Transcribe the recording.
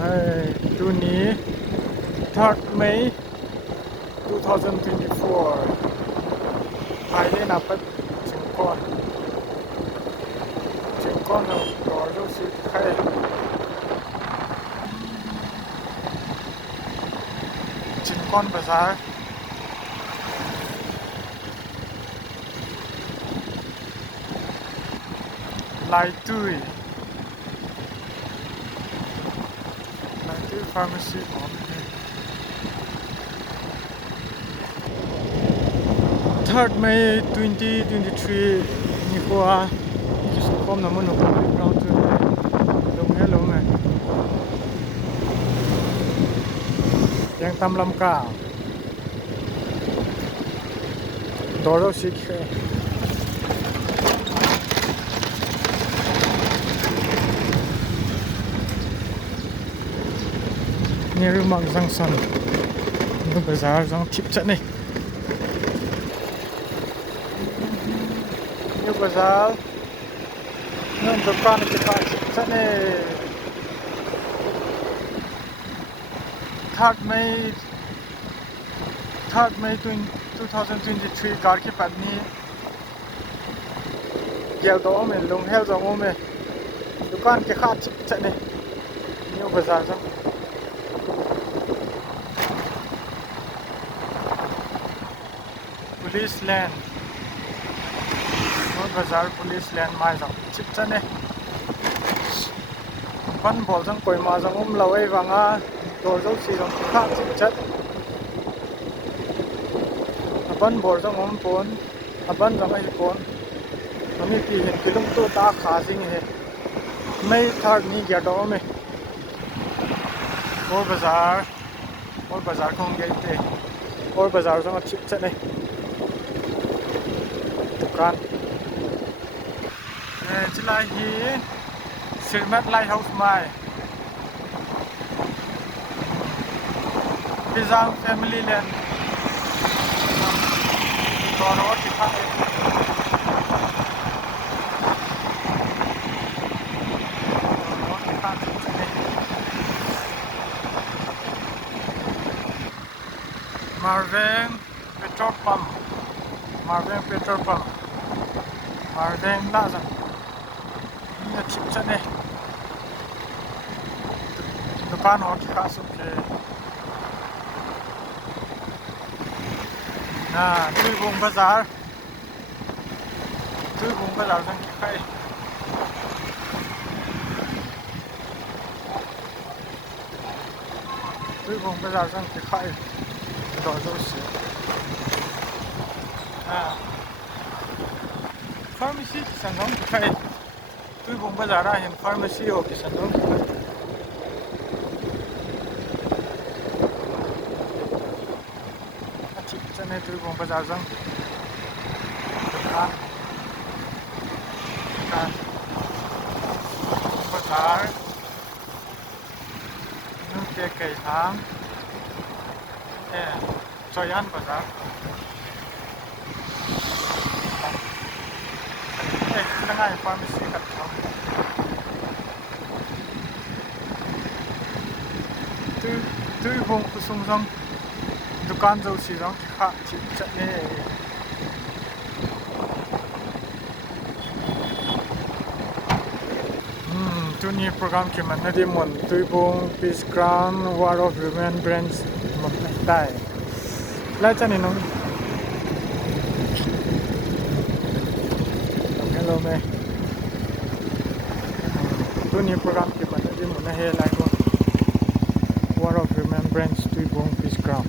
ดูนี้ 3rd May 2024 ภายในนับเป็นชิงก้อนเราต่อรู้สึกใครชิงก้อนภาษาลายตุ้ยฟาร์มาซีของ3rd May 2023 นี่ก็คิดสมความน้ำมันออกมาเราจะลงให้ลงไงยังตำลำกาดอร์สิกนี่รู้มั้งสังสรรค์ดูภาษาจังทิพย์จัดนี่นี่ภาษาเงินตุกานที่ขายทิพย์จัดนี่ 3rd May 2023 car की पत्नी गेल दो में लुंग हेल जाऊँ में दुकान के खात चने न्यू बाजार जा पुलिस लैंड और बाजार पुलिस लैंड मार जाऊँ चिप चने बन बोल जाऊँ कोई मार जाऊँ लवे वांगा दो जाऊँ सी जाऊँ खात चिप चट अपन बोल जाऊँ पोन अपन जाऊँ ही पोन मम्मी पी हिन किलुम तो ता खासिंग है मैं 3rd नहीं गया डॉ में और बाजार को गए थे और बाजार से अच्छी चले दुकान चला ही सिरमत लाइट हाउस में पिज़ांग फैमिली लैंड और दिखा Marvin petrol pump Marvin Plaza ini chip chane दुकान और खा सकते ना तुई बुंग बाजार संग खाई तुई बुंग बाजार संग खाई दो से फार्मेसी संगम खाई तुई बुंग बाजार है फार्मेसी हो कि संगम चने तुई बुंग बाजार संग बाजार नुके कई थाम Soyan Bazaar tengah farmasi kat tu bong kusung sang dukan jauh si sang khak chip chat ne tu ni program ke mana di mon tu bong Peace Crown War of Women Brands tai lai chani nong hello me tu ni program ke mana di mon he lai ko War of Women Brands tu bong Peace Crown